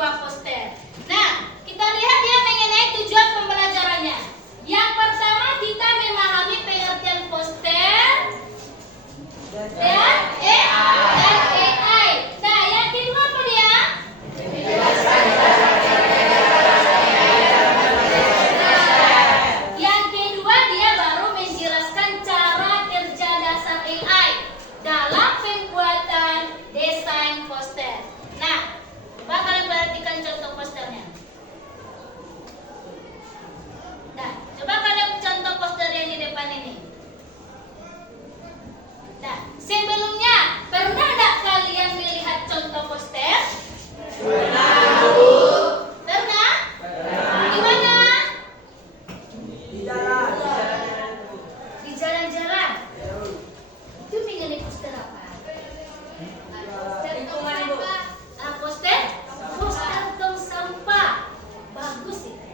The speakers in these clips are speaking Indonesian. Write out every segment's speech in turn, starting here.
membuat poster. Nah, kita lihat ya mengenai tujuan pembelajarannya. Yang pertama kita memahami pengertian poster dan AI. Nah, yang kedua apa dia? Yang kedua dia baru menjelaskan cara kerja dasar AI dalam pembuatan desain poster. Nah, coba kalian perhatikan contoh posternya. Nah, coba kalian contoh poster yang di depan ini. Nah, sebelumnya pernah enggak kalian melihat contoh poster? Pernah. Pernah? Di mana? Di jalan-jalan. Itu mengenai poster apa? Poster tong sampah. Bagus itu.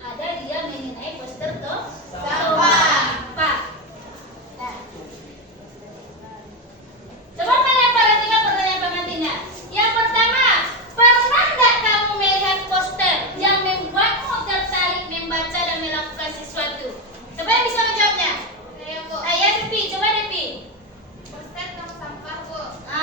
Ada dia mengenai poster tong sampah. Nah, coba kalian perhatikan pertanyaan pengantinnya. Yang pertama, pernah enggak kamu melihat poster yang membuatmu tertarik membaca dan melakukan sesuatu? Coba yang bisa menjawabnya? Saya, Bu. Ya, Devi, coba Devi. Poster tong sampah, Bu.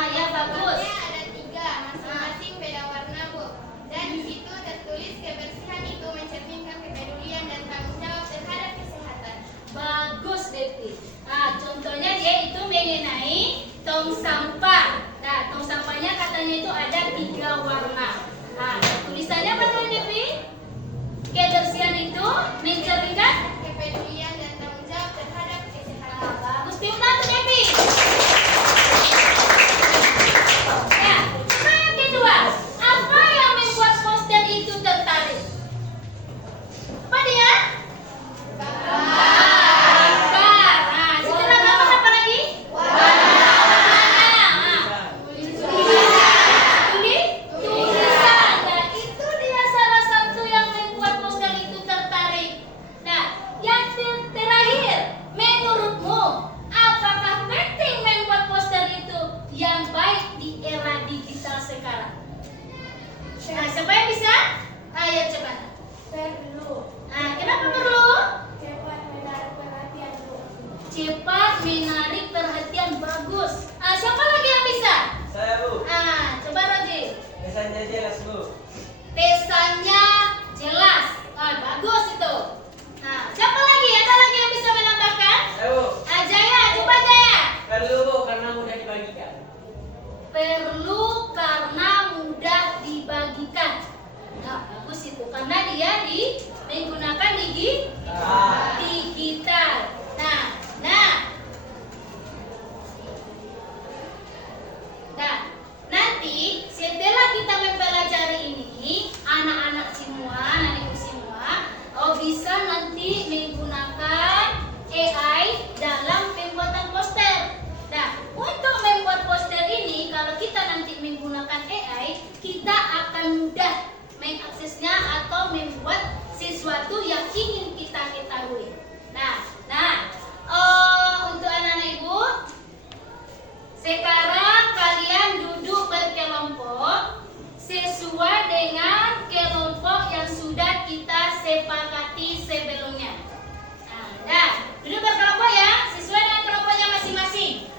Ya bagus. Gambarnya ada 3, masing-masing beda warna, Bu. Dan di situ tertulis kebersihan itu mencerminkan kepedulian dan tanggung jawab terhadap kesehatan. Bagus, Devi. Nah, contohnya dia itu mengenai tong sampah. Nah, tong sampahnya katanya itu ada 3 warna. Nah, tulisannya apa tuh, Devi? Kebersihan itu mencerminkan. Kepedulian dan tanggung jawab terhadap kesehatan. Bagus, tim satu, Devi. Ya, coba yang kedua. Apa yang membuat poster itu tertarik? Apa dia? Gambar. Nah, setelah gambar apa lagi? Tulisan. Nah, itu dia salah satu yang membuat poster itu tertarik. Nah, yang terakhir, menurutmu apakah penting membuat poster itu yang baik di era digital sekarang? Nah, siapa yang bisa? Ayo coba. Perlu. Nah, kenapa perlu? Cepat menarik perhatian, Bu. Cepat menarik perhatian, bagus. Siapa lagi yang bisa? Saya, Bu. Coba Roji. Pesannya jelas, Bu. Pesannya jelas. Bagus itu. Siapa lagi? Ada lagi yang bisa menambahkan? Saya, Bu. Jaya, coba Jaya. Perlu, Bu, karena mudah dibagikan. Perlu karena mudah dibagikan. Nah, bagus itu karena dia menggunakan digital. Nah, nanti setelah kita mempelajari ini, anak-anak semua, anak-ibu semua, bisa nanti menggunakan AI dalam pembuatan poster. Nah, untuk membuat poster ini, kalau kita nanti menggunakan AI, kita akan mudah mengaksesnya atau membuat sesuatu yang ingin kita ketahui. Untuk anak-anak ibu, sekarang kalian duduk berkelompok sesuai dengan kelompok yang sudah kita sepakati sebelumnya. Duduk berkelompok ya, sesuai dengan kelompoknya masing-masing.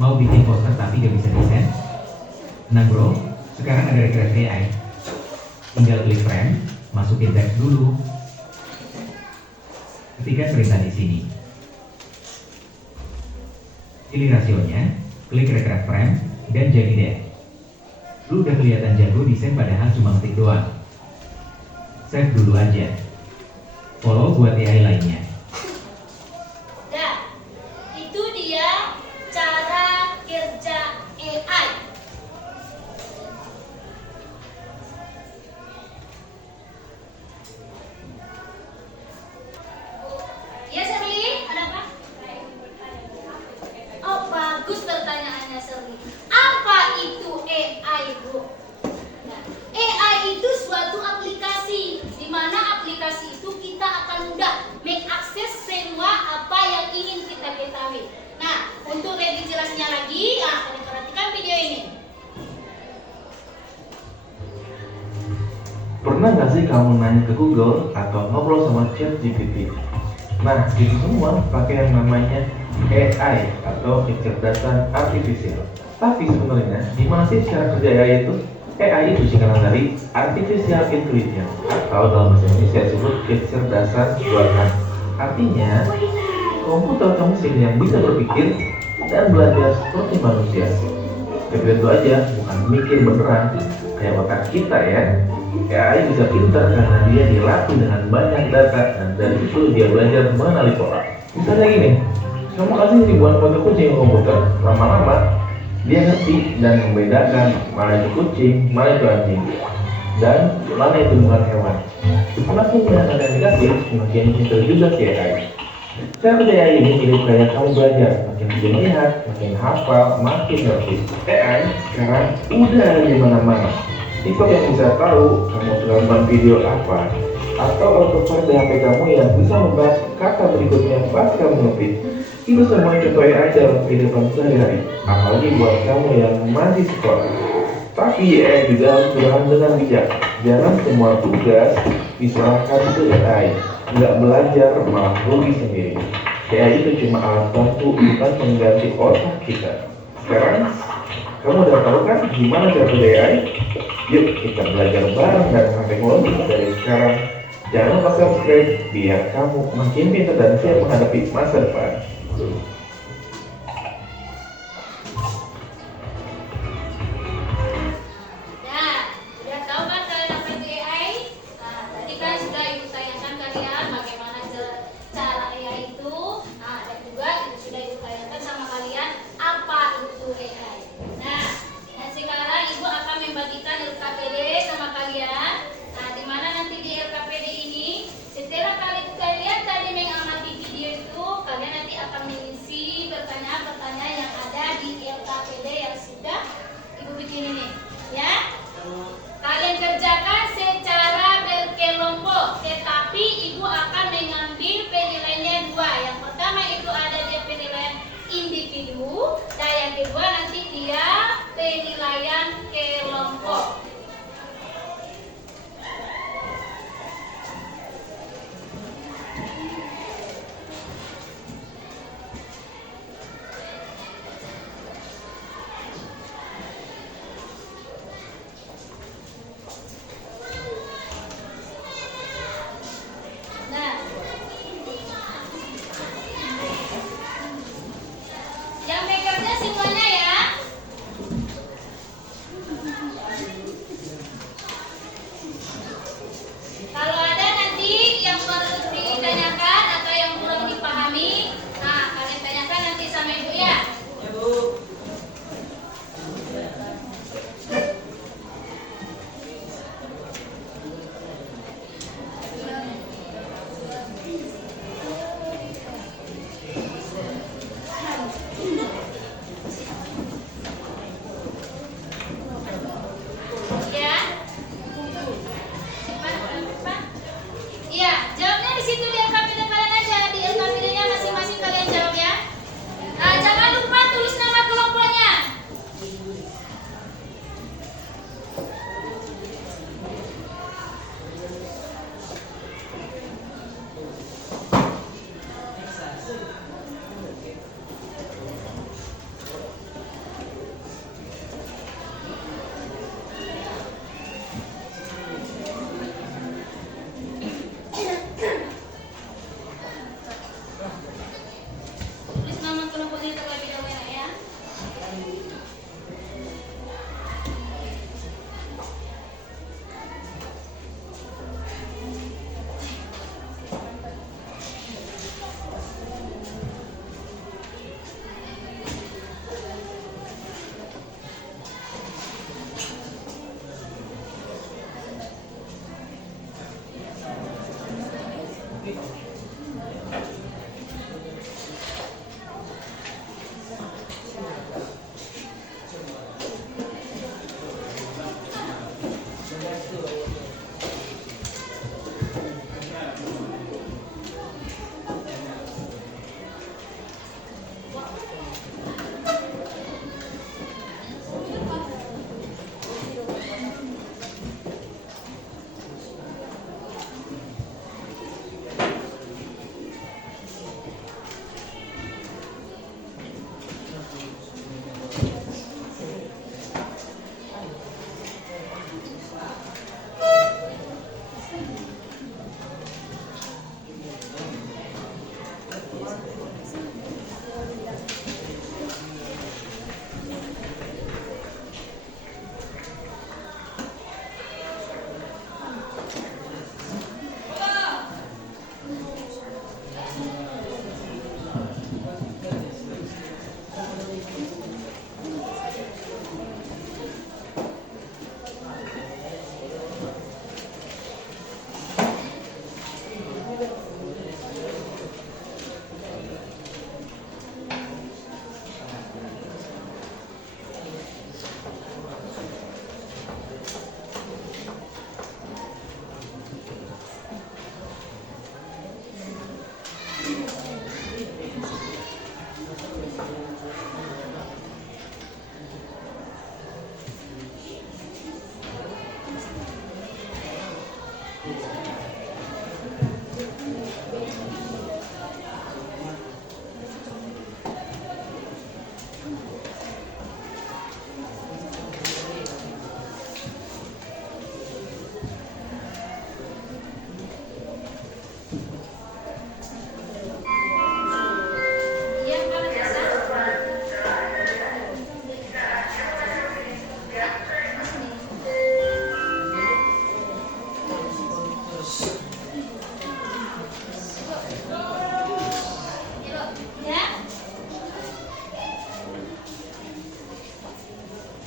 Mau bikin poster tapi gak bisa desain? Nah bro, sekarang ada Recreate AI. Tinggal klik frame, masukin teks dulu. Ketikkan perintah di sini. Pilih rasionya, klik Recreate frame, dan jadi deh. Lu udah kelihatan jago desain padahal cuma ngetik doang. Save dulu aja. Follow buat AI lainnya. Dah, itu dia cara kerja AI. Ya Shirley, ada apa? Oh bagus pertanyaannya Shirley. Apa itu AI, Bu? Nah, AI itu suatu aplikasi, di mana aplikasi itu kita akan mudah mengakses semua apa yang ingin kita ketahui. Nah, untuk lebih jelasnya lagi, kalian perhatikan video ini. Pernah nggak sih kamu nanya ke Google atau ngobrol sama ChatGPT? Nah, itu semua pakai yang namanya AI atau kecerdasan artifisial. Tapi sebenarnya, gimana sih cara kerja AI itu? AI itu singkatan dari Artificial Intelligence atau dalam bahasa Indonesia disebut kecerdasan buatan. Artinya, komputer atau mesin yang bisa berpikir dan belajar seperti manusia. Tapi tentu aja, bukan mikir beneran kayak otak kita ya. AI bisa pintar karena dia dilatih dengan banyak data dan dari itu dia belajar mengenali pola. Misalnya gini, kamu kasih ribuan foto kucing ke komputer, lama-lama dia ngerti dan membedakan mana itu kucing, mana itu anjing, dan mana itu bukan hewan. Semakin banyak data yang dikasih, semakin pintar juga si AI. Cara kerja AI ini mirip kayak kamu belajar, makin bisa melihat, makin hafal, makin ngerti. AI sekarang udah ada di mana-mana. TikTok yang bisa tahu kamu nonton video apa, atau autocorrect di HP kamu yang bisa membahas kata berikutnya pas kamu ngetik. Itu semua contoh AI dalam kehidupan sehari-hari, apalagi buat kamu yang masih sekolah. Tapi AI juga harus berjalan dengan bijak. Jangan semua tugas diserahkan ke AI. Nggak belajar malah rugi sendiri. AI itu cuma alat bantu, bukan mengganti otak kita. Sekarang kamu udah tahu kan gimana cara kerja AI? Yuk kita belajar bareng dengan teknologi dari sekarang. Jangan lupa subscribe biar kamu makin pintar dan siap menghadapi masa depan. Nah, udah tahu kan kalian apa itu AI? Nah, tadi kan sudah ibu tayangkan kalian bagaimana cara AI itu. Nah, dan juga ibu sudah ibu tayangkan sama kalian apa itu AI. Nah, dan sekarang ibu akan membagikan LKPD sama kalian. Nah, di mana nanti di LKPD ini setelah kalian tadi mengamati video itu, kalian nanti akan mengisi Iya, Pak Nafisa. Ya.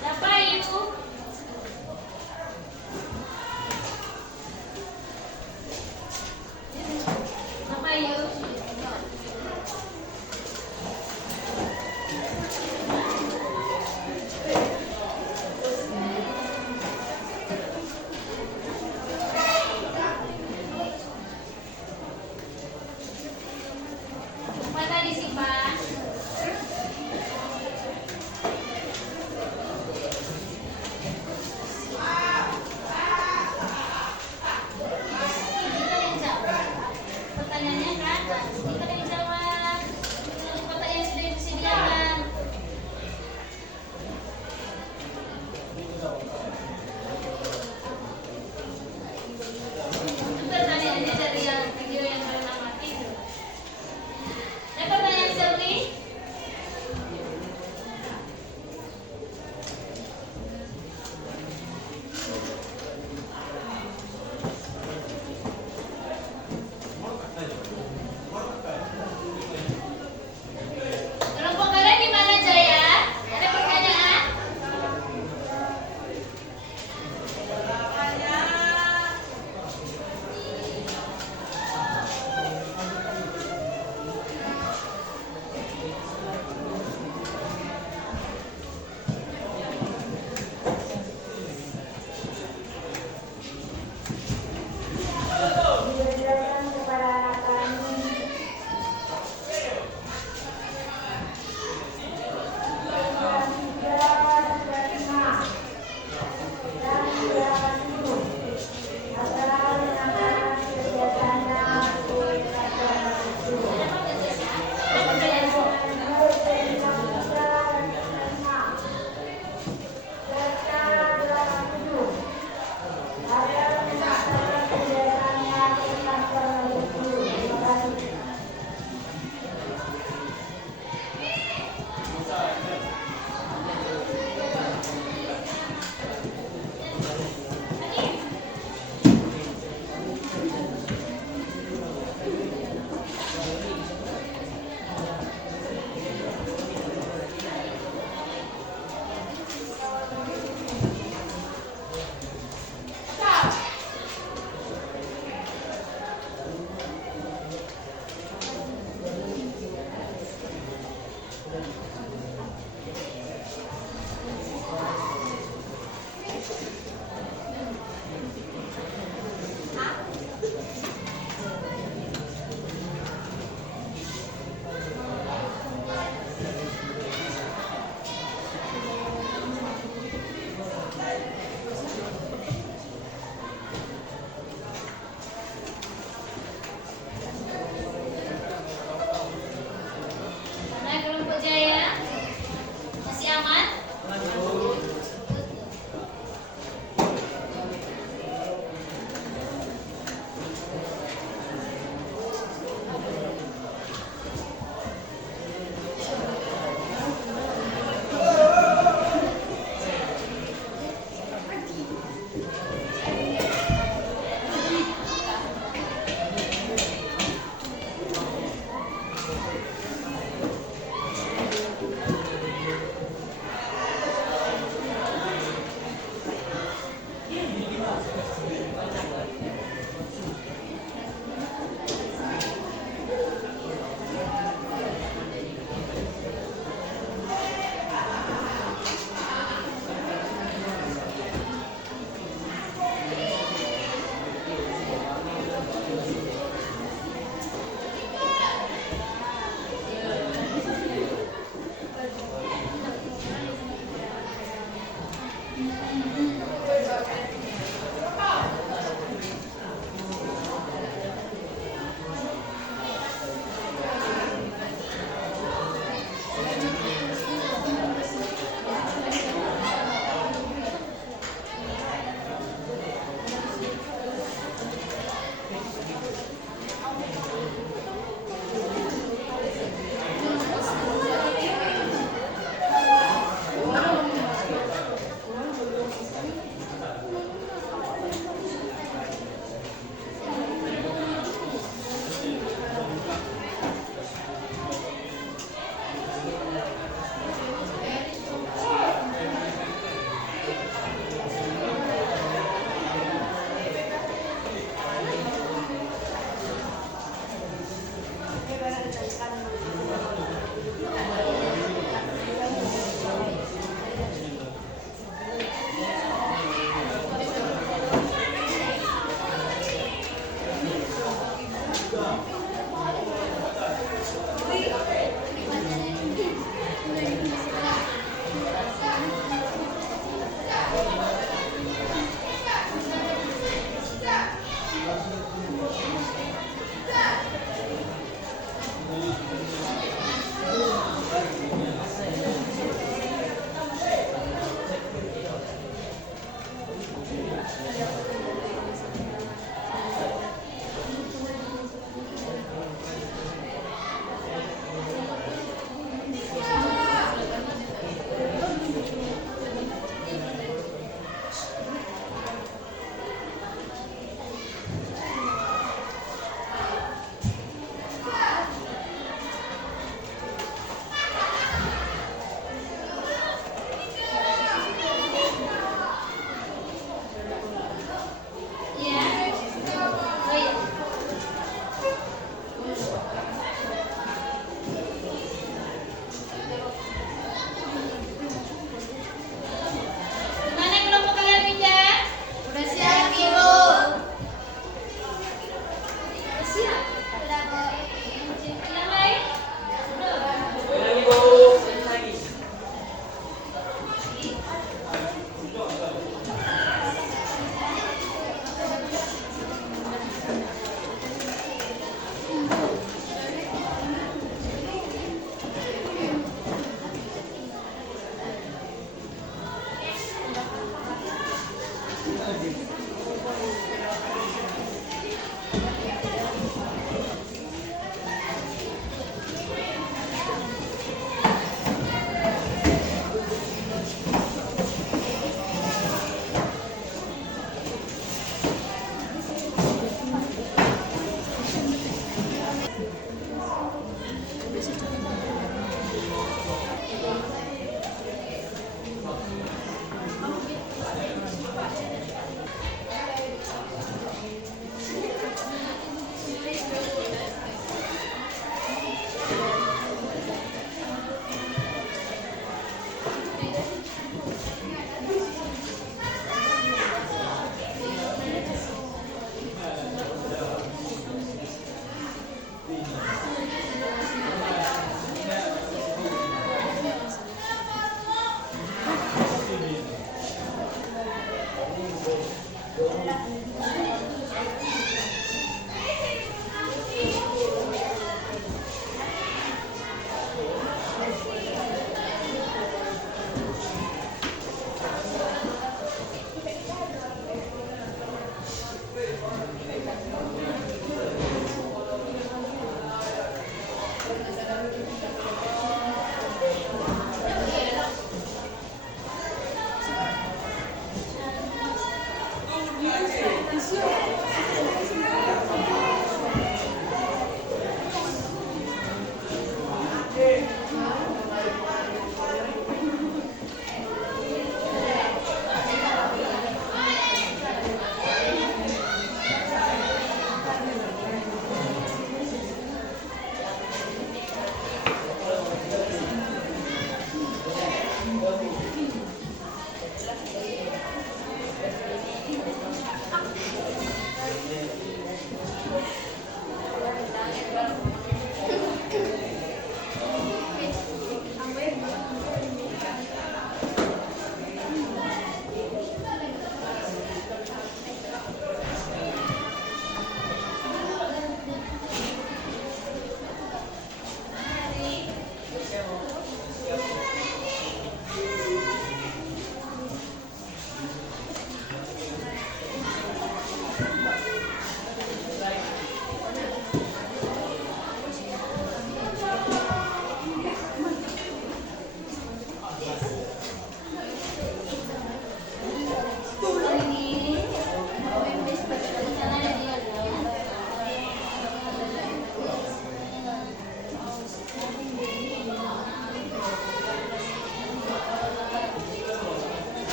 Siapa Ibu? Siapa Ibu? Apa tadi sih, Pak? Kita yang jawab. Pertanyaannya kan, kita yang jawab. Pertanyaan sudah disediakan.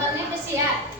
Gambarnya udah siap.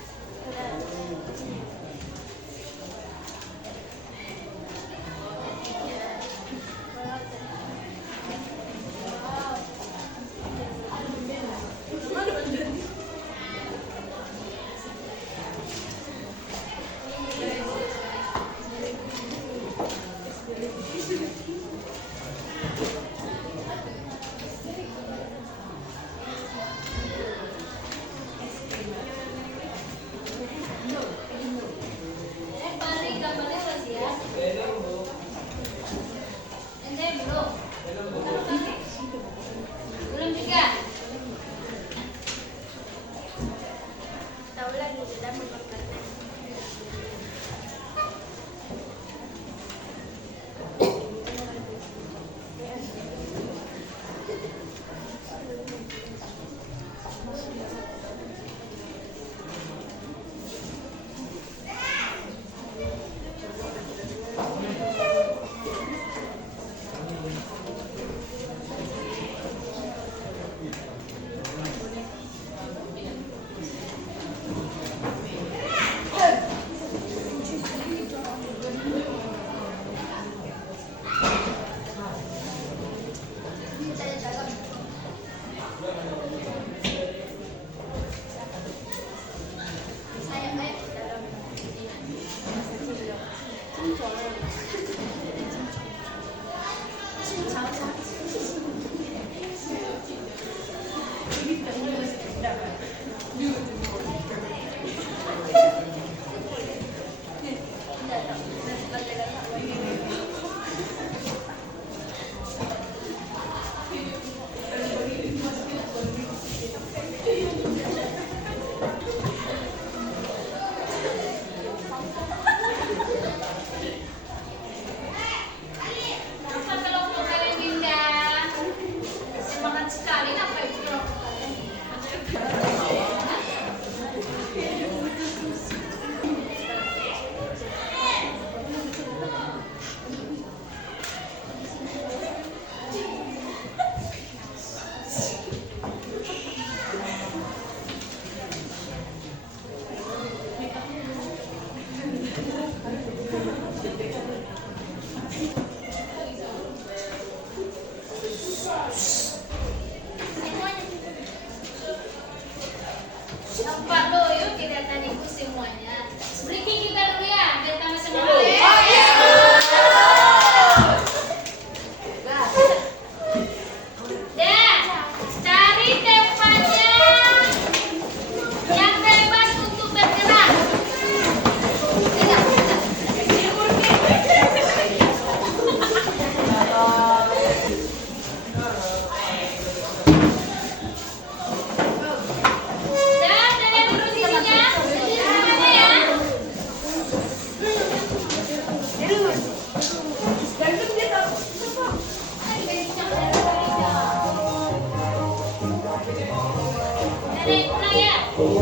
Mana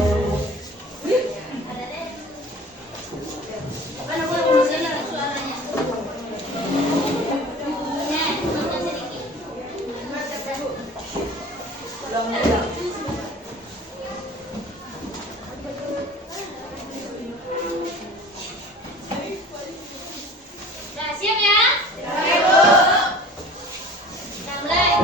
gua mau sini suaranya. Nonton sedikit. Nah, siap ya? Kita mulai.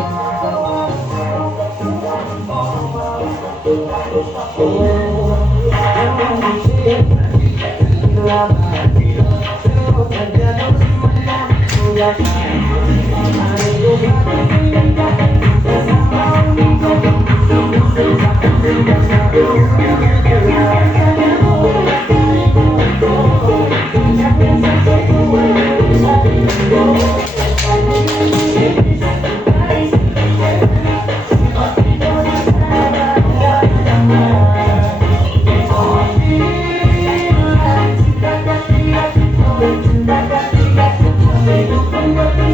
Cinta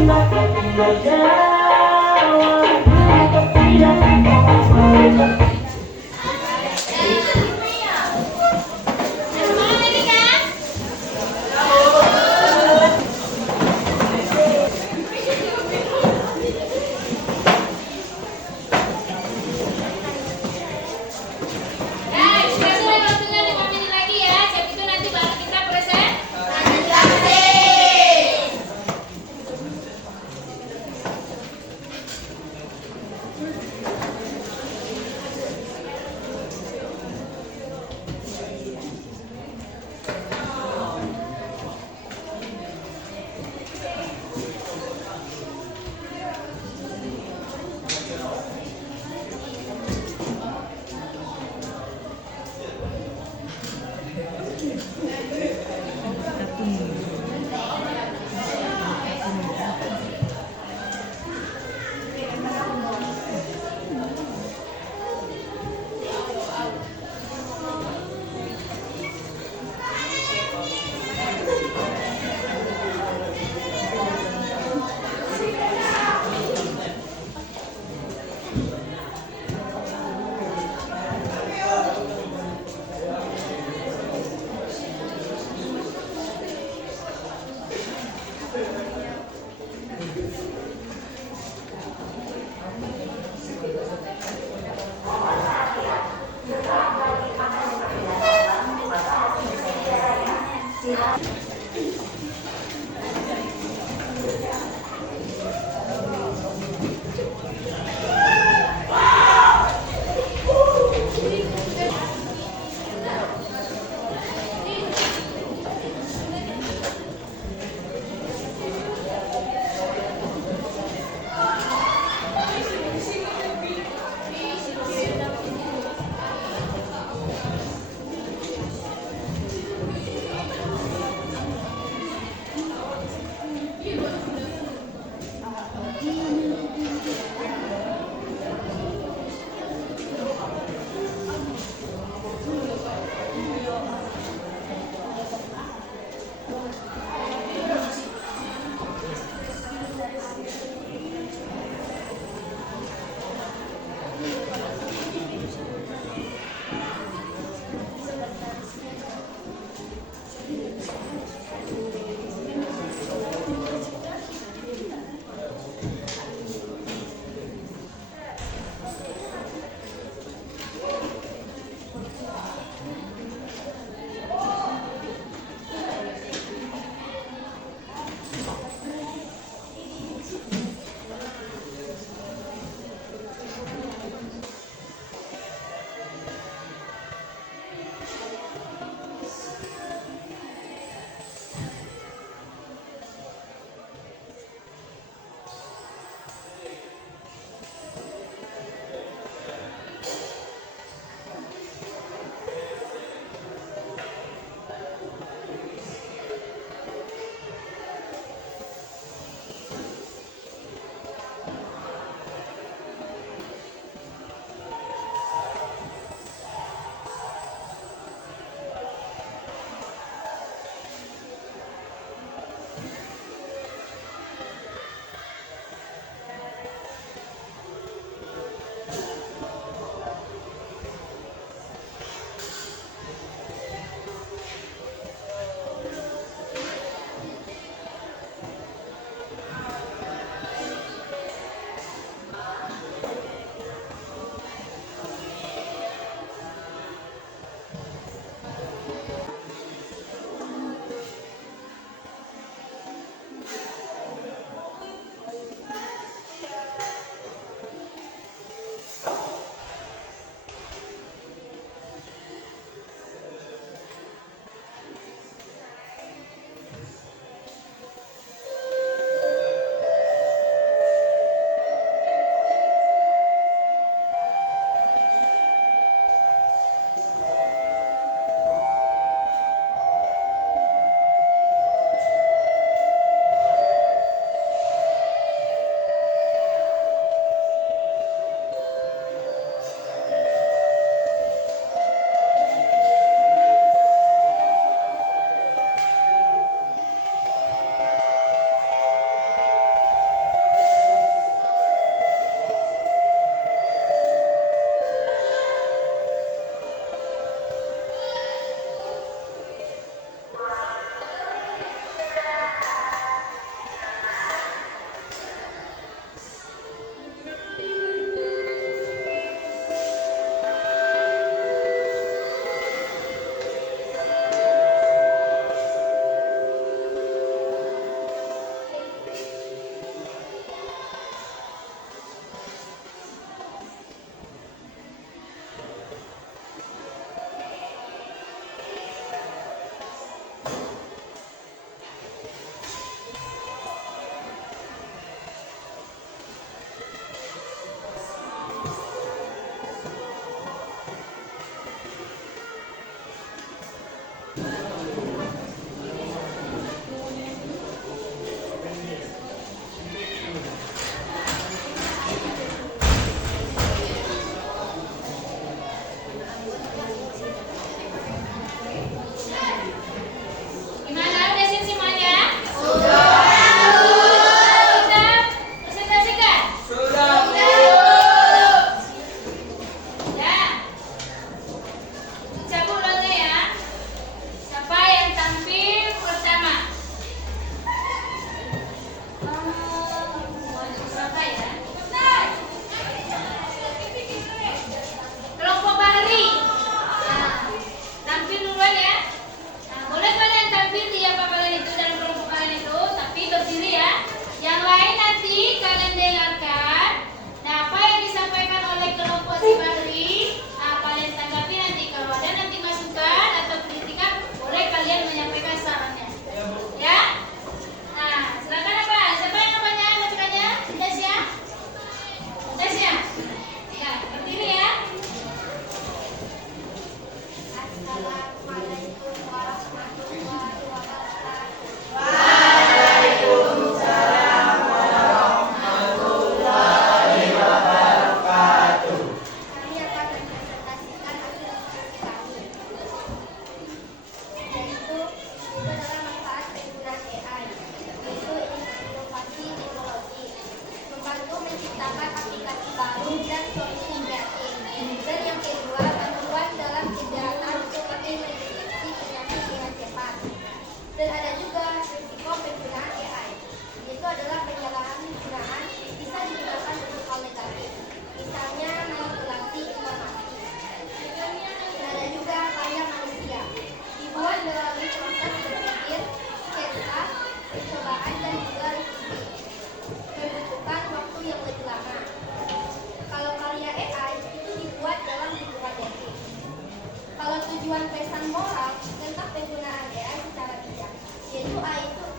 membuat pesan moral tentang penggunaan AI secara bijak, yaitu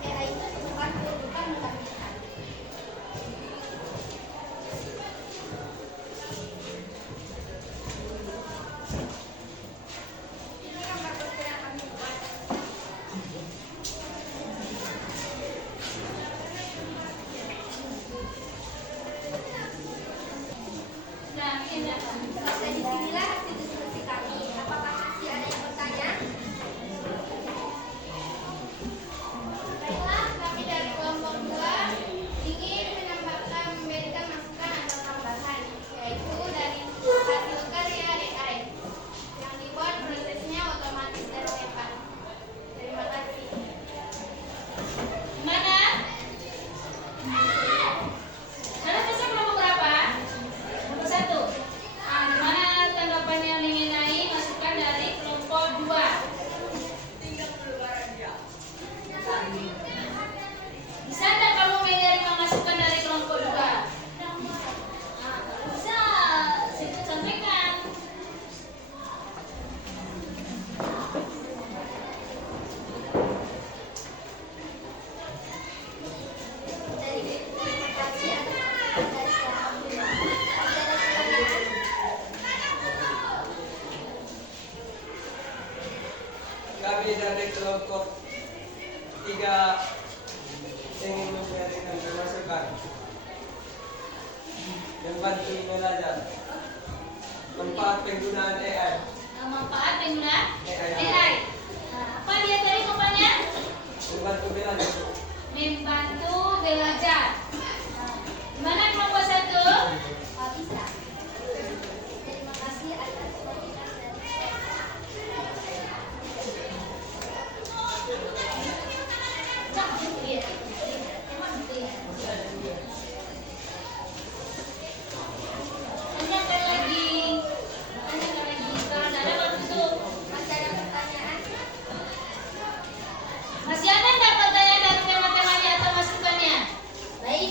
AI itu membantu bukan menggantikan. Ini gambar poster yang kami buat. Nah, ini apa? Sampai disinilah hasil diskusi kami. Apakah masih ada yang bertanya? Baiklah, kami dari kelompok 2 ingin memberikan masukan atau tambahan, yaitu dari hasil karya AI yang dibuat prosesnya otomatis dan cepat. Terima kasih. Mana? Ada pesan kelompok berapa? Kelompok 1. Ah, gimana tanggapannya mengenai masukan dari kelompok 2? Bisa nggak kamu menerima masukan dari kelompok 2? Ah, kalau bisa, saya sampaikan. Terima kasih atas masukan dari kelompok 2. Ada pertanyaan? Kami dari kelompok 3 ingin memberikan masukan membantu belajar manfaat penggunaan AI. Manfaat penggunaan AI. AI. Nah, apa dia tadi kopanya? Membantu belajar. Membantu belajar. Nah, gimana kelompok 1? Bisa. Terima kasih atas masukan dari Iya. Emang gitu ya. Tanyakan lagi. Kalau nggak ada baru tutup. Masih ada pertanyaan? Masih ada nggak pertanyaan dari teman-temannya atau masukannya? Baik.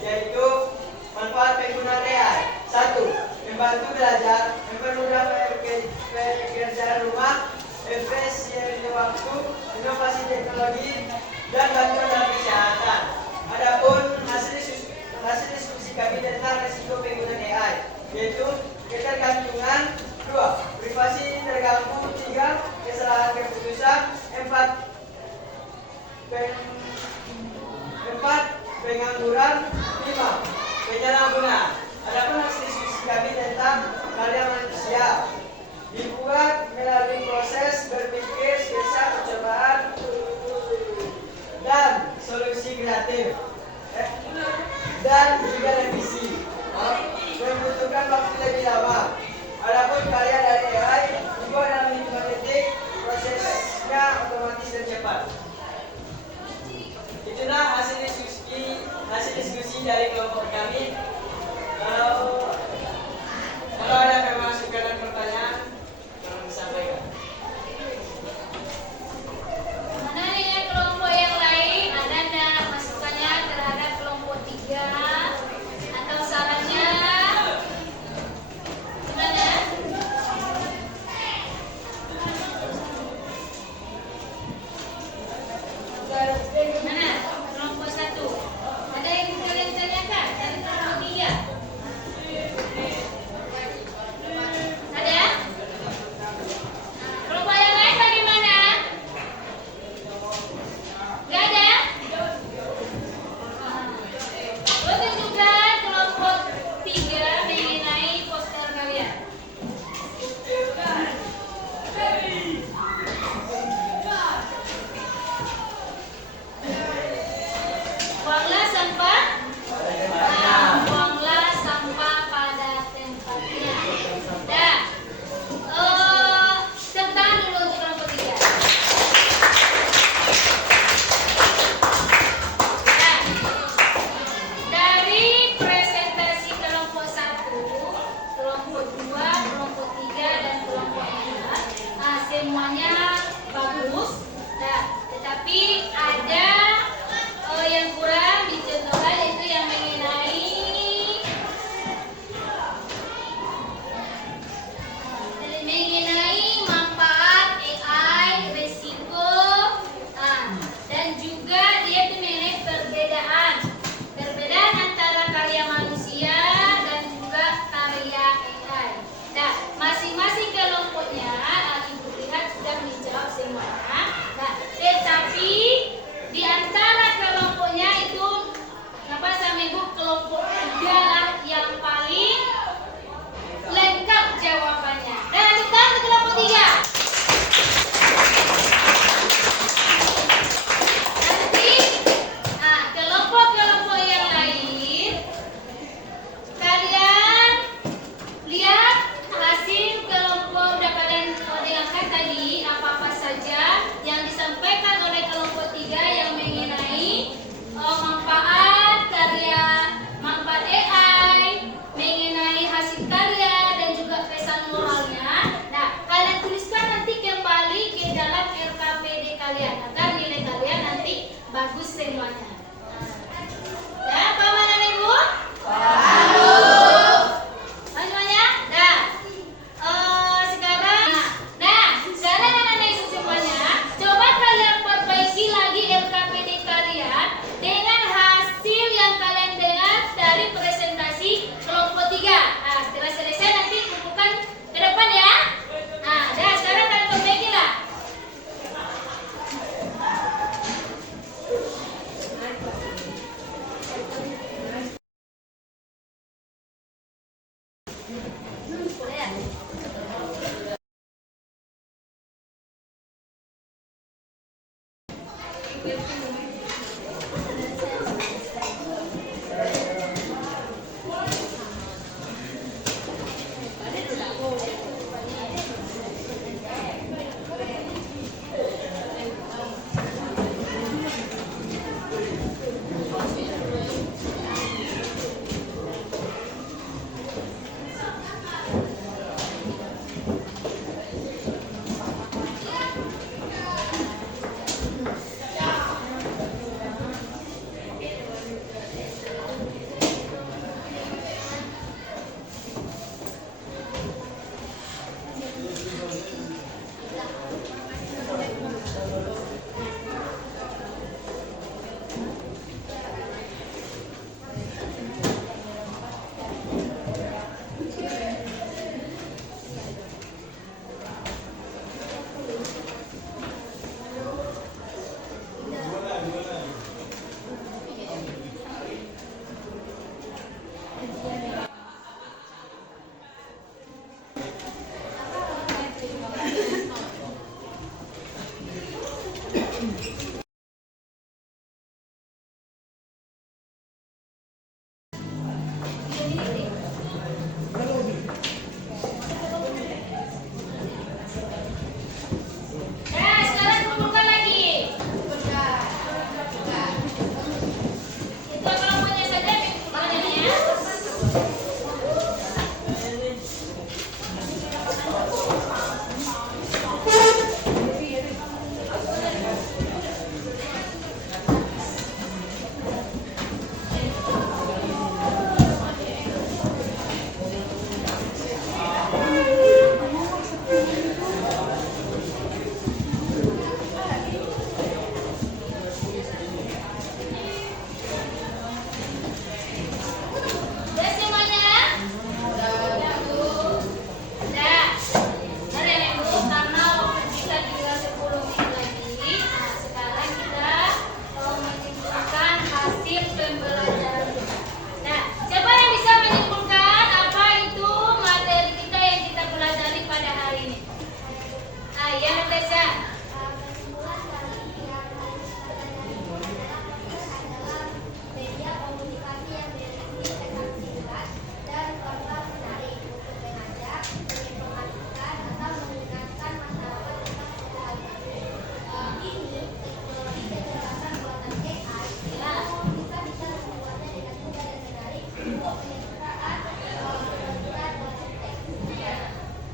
yaitu manfaat penggunaan AI. 1. Membantu belajar, mempermudah pekerjaan rumah, efisiensi waktu, inovasi teknologi, dan bantuan dalam kesehatan. Adapun hasil diskusi kami tentang risiko penggunaan AI, yaitu ketergantungan, 2. Privasi terganggu, 3. Kesalahan keputusan, 4. Pengangguran, 5. Penyalahgunaan. Adapun hasil diskusi kami tentang karya manusia dibuat melalui proses berpikir, sketsa, percobaan, dan solusi kreatif, dan juga revisi, membutuhkan waktu lebih lama. Adapun karya dari AI dibuat dalam hitungan detik, prosesnya otomatis dan cepat. Itulah hasil diskusi dari kelompok kami. Kalau ada masukan dan pertanyaan, tolong disampaikan. Mana nih kelompok yang lain? Ada nggak masukannya terhadap kelompok 3 atau sarannya? Gimana? Mana? Kelompok 1. Ada yang kalian tanyakan dari kelompok 3? Ada? Kelompok yang lain bagaimana? Gak ada? Lo tunjukkan kelompok 3 mengenai poster kalian. Buanglah sampah. Buanglah sampah pada tempatnya. Dah. Tepuk tangan dulu untuk kelompok 3. Nah, dari presentasi kelompok 1, kelompok 2, kelompok 3, dan kelompok 4, semuanya bagus. Nah, tetapi ada yang kurang dicontohkan, yaitu yang mengenai manfaat AI, resiko, dan juga dia itu mengenai perbedaan antara karya manusia dan juga karya AI. Nah, masing-masing kelompoknya Ibu lihat sudah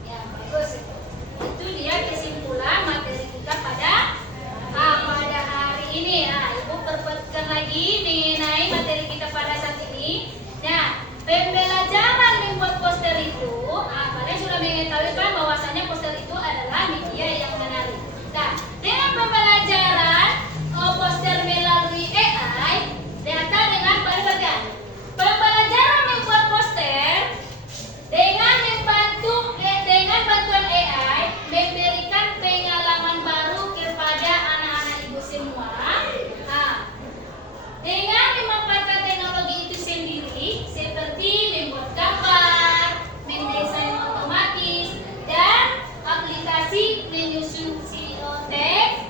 Ya, bagus itu. Itu dia kesimpulan materi kita pada hari ini. Nah, Ibu perkuatkan lagi mengenai materi kita pada saat ini. Nah, pembelajaran membuat poster itu, kalian sudah mengetahui kan bahwasanya poster itu adalah media yang menarik. Nah, dengan pembelajaran poster melalui AI, data dengan perhatian. Pembelajaran membuat poster dengan bantuan AI memberikan pengalaman baru kepada anak-anak ibu semua. Nah, dengan memanfaatkan teknologi itu sendiri, seperti membuat gambar, mendesain otomatis, dan aplikasi menyusun teks,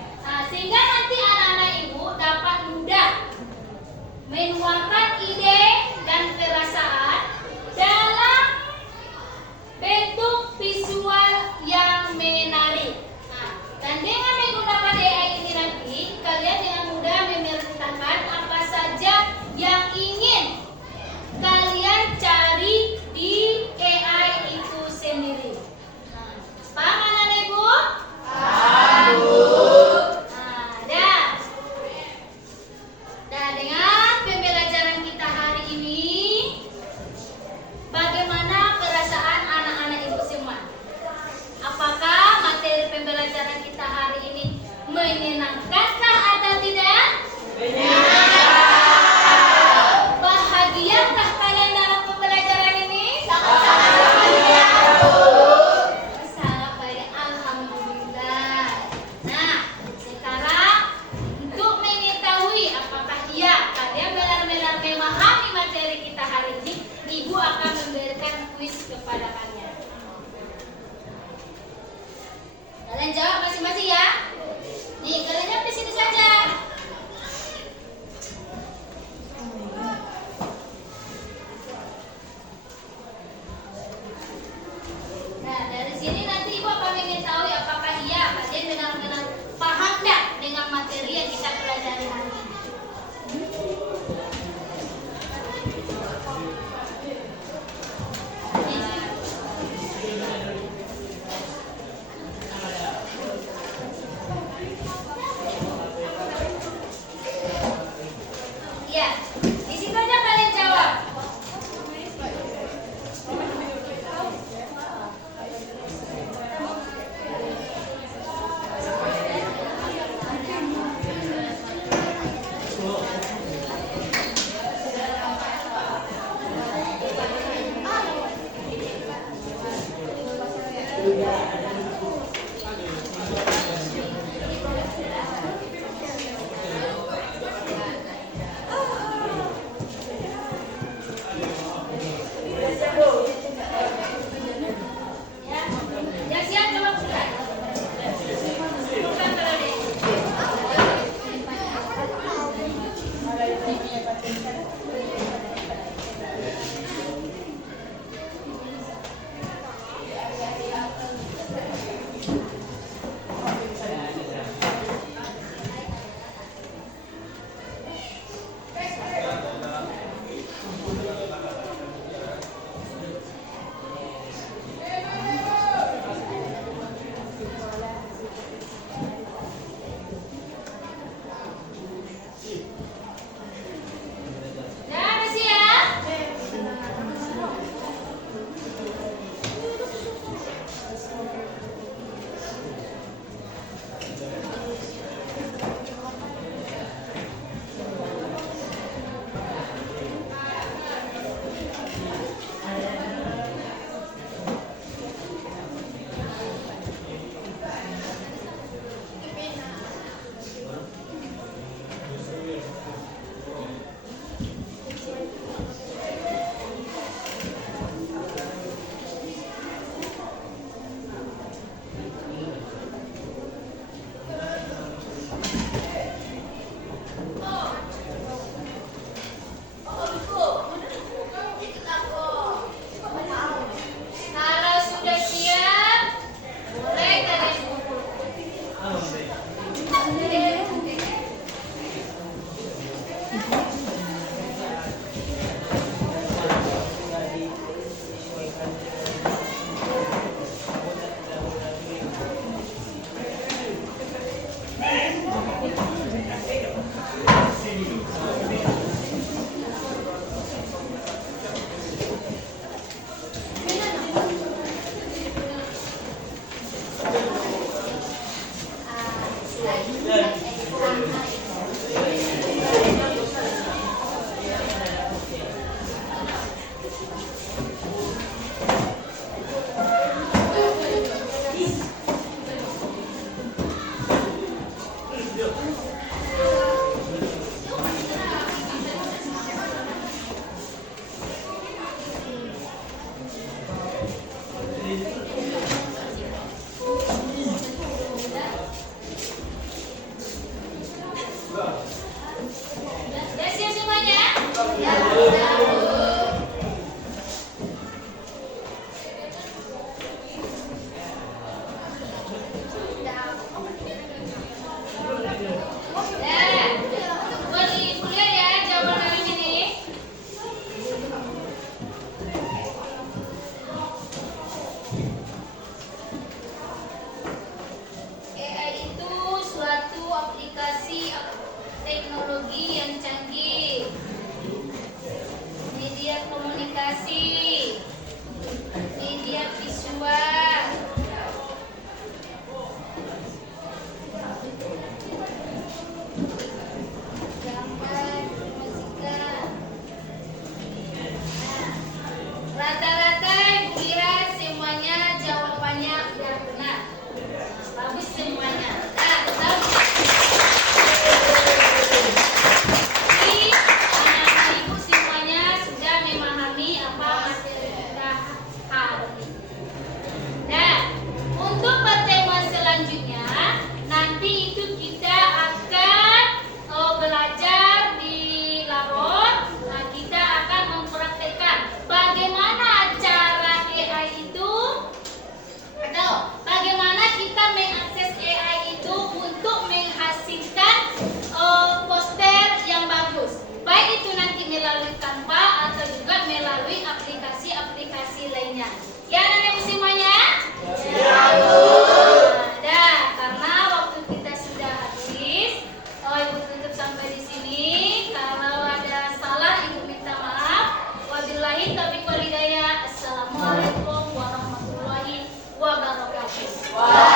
Wabillahi taufiq wal hidayah. Assalamualaikum warahmatullahi wabarakatuh.